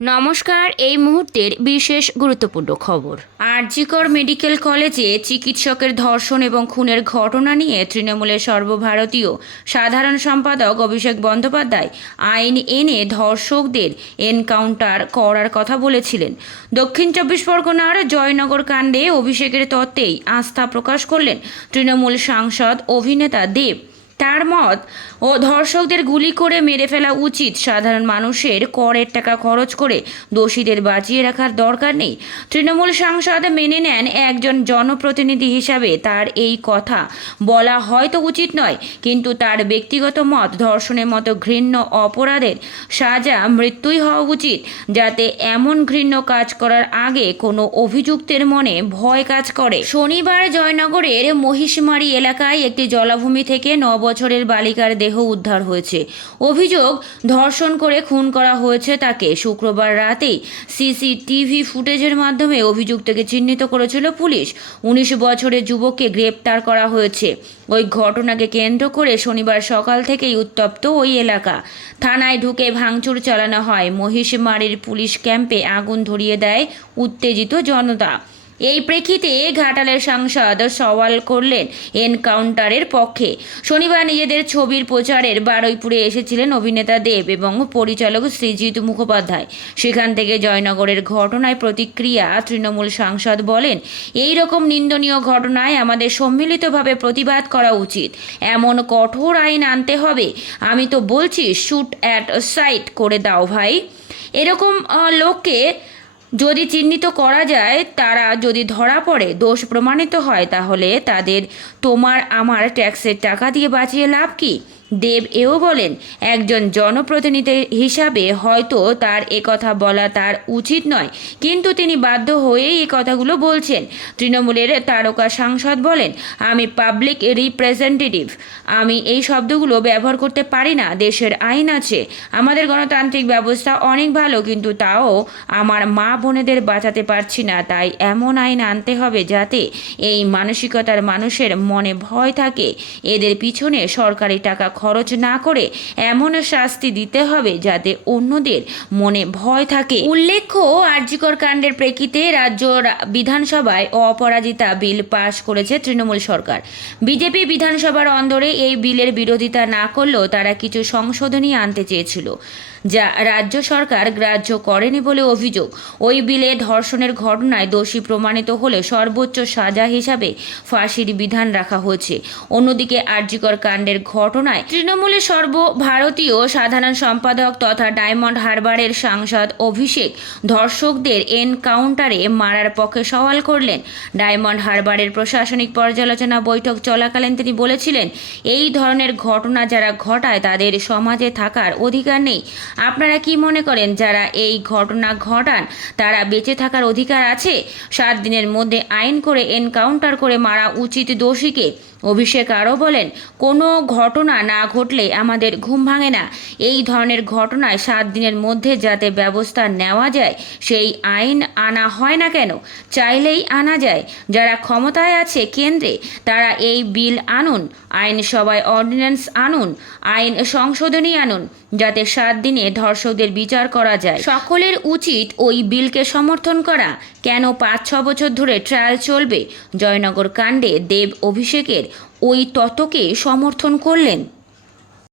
নমস্কার, এই মুহূর্তের বিশেষ গুরুত্বপূর্ণ খবর। আরজিকর মেডিকেল কলেজে চিকিৎসকের ধর্ষণ এবং খুনের ঘটনা নিয়ে তৃণমূলের সর্বভারতীয় সাধারণ সম্পাদক অভিষেক বন্দ্যোপাধ্যায় আইন এনে ধর্ষকদের এনকাউন্টার করার কথা বলেছিলেন। দক্ষিণ চব্বিশ পরগনার জয়নগর কাণ্ডে অভিষেকের তত্ত্বেই আস্থা প্রকাশ করলেন তৃণমূল সাংসদ, অভিনেতা দেব। তার মত, ও ধর্ষকদের গুলি করে মেরে ফেলা উচিত। সাধারণ মানুষের করের টাকা খরচ করে দোষীদের বাঁচিয়ে রাখার দরকার নেই। তৃণমূল সাংসদ মেনে নেন একজন জনপ্রতিনিধি হিসাবে তার এই কথা। বলা হয়তো উচিত নয়, কিন্তু তার ব্যক্তিগত মত, ধর্ষণের মতো ঘৃণ্য অপরাধের সাজা মৃত্যুই হওয়া উচিত, যাতে এমন ঘৃণ্য কাজ করার আগে কোনো অভিযুক্তের মনে ভয় কাজ করে। শনিবার জয়নগরের মহিষমারি এলাকায় একটি জলাভূমি থেকে ন বছরের বালিকার দেহ উদ্ধার হয়েছে। অভিযোগ, ধর্ষণ করে খুন করা হয়েছে তাকে। শুক্রবার রাতেই সিসিটিভি ফুটেজের মাধ্যমে অভিযুক্তকে চিহ্নিত করেছিল পুলিশ। উনিশ বছরের যুবককে গ্রেপ্তার করা হয়েছে। ওই ঘটনাকে কেন্দ্র করে শনিবার সকাল থেকেই উত্তপ্ত ওই এলাকা। থানায় ঢুকে ভাঙচুর চালানো হয়। মহিষমারির পুলিশ ক্যাম্পে আগুন ধরিয়ে দেয় উত্তেজিত জনতা। এই প্রেক্ষিতে ঘাটালের সাংসদ সওয়াল করলেন এনকাউন্টারের পক্ষে। শনিবার নিজেদের ছবির প্রচারের বারুইপুরে এসেছিলেন অভিনেতা দেব এবং পরিচালক শ্রীজিৎ মুখোপাধ্যায়। সেখান থেকে জয়নগরের ঘটনায় প্রতিক্রিয়া তৃণমূল সাংসদ বলেন এই রকম নিন্দনীয় ঘটনায় আমাদের সম্মিলিতভাবে প্রতিবাদ করা উচিত। এমন কঠোর আইন আনতে হবে। আমি তো বলছি, শুট অ্যাট সাইট করে দাও ভাই। এরকম লোককে যদি চিহ্নিত করা যায়, তারা যদি ধরা পড়ে, দোষ প্রমাণিত হয়, তাহলে তাদের তোমার আমার ট্যাক্সের টাকা দিয়ে বাঁচিয়ে লাভ কি? দেব এও বলেন, একজন জনপ্রতিনিধি হিসাবে হয়তো তার কথা বলা তার উচিত নয়। কিন্তু তিনি বাধ্য হয়েই এই কথাগুলো বলছেন। তৃণমূলের তারকা সাংসদ বলেন, আমি পাবলিক রিপ্রেজেন্টেটিভ আমি এই শব্দগুলো ব্যবহার করতে পারি না। দেশের আইন আছে। আমাদের গণতান্ত্রিক ব্যবস্থা অনেক ভালো, কিন্তু তাও আমার মা বোনেদের বাঁচাতে পারছি না। তাই এমন আইন আনতে হবে যাতে এই মানসিকতার মানুষের মনে ভয় থাকে। এদের পিছনে সরকারি টাকা খরচ না করে এমন শাস্তি দিতে হবে যাতে অন্যদের মনে ভয় থাকে। উল্লেখ্য, আরজিকর কাণ্ডের প্রেক্ষিতে রাজ্য বিধানসভায় অপরাজিতা বিল পাশ করেছে তৃণমূল সরকার। বিজেপি বিধানসভার অন্দরে এই বিলের বিরোধিতা না করলেও তারা কিছু সংশোধনী আনতে চেয়েছিল, যা রাজ্য সরকার গ্রাহ্য করেনি বলে অভিযোগ। ওই বিলে ধর্ষণের ঘটনায় দোষী প্রমাণিত হলে সর্বোচ্চ সাজা হিসাবে ফাঁসির বিধান রাখা হয়েছে। অন্যদিকে আরজিকর কাণ্ডের ঘটনায় তৃণমূলের সর্বভারতীয় সাধারণ সম্পাদক তথা ডায়মন্ড হারবারের সাংসদ অভিষেক ধর্ষকদের এনকাউন্টারে মারার পক্ষে সওয়াল করলেন। ডায়মন্ড হারবারের প্রশাসনিক পর্যালোচনা বৈঠক চলাকালীন তিনি বলেছিলেন, এই ধরনের ঘটনা যারা ঘটায় তাদের সমাজে থাকার অধিকার নেই। আপনারা কি মনে করেন যারা এই ঘটনা ঘটান, তারা বেঁচে থাকার অধিকার আছে? সাত দিনের মধ্যে আইন করে এনকাউন্টার করে মারা উচিত দোষীকে। অভিষেক আরও বলেন, কোনো ঘটনা না ঘটলে আমাদের ঘুম ভাঙে না। এই ধরনের ঘটনায় সাত দিনের মধ্যে যাতে ব্যবস্থা নেওয়া যায়, সেই আইন আনা হয় না কেন? চাইলেই আনা যায়। যারা ক্ষমতায় আছে কেন্দ্রে, তারা এই বিল আনুন আইন সভায় অর্ডিন্যান্স আনুন, আইন সংশোধনী আনুন, যাতে সাত দিনে ধর্ষকদের বিচার করা যায়। সকলের উচিত ওই বিলকে সমর্থন করা। কেন পাঁচ ছ বছর ধরে ট্রায়াল চলবে? জয়নগর কাণ্ডে দেব অভিষেকের ওই তত্ত্বকে সমর্থন করলেন।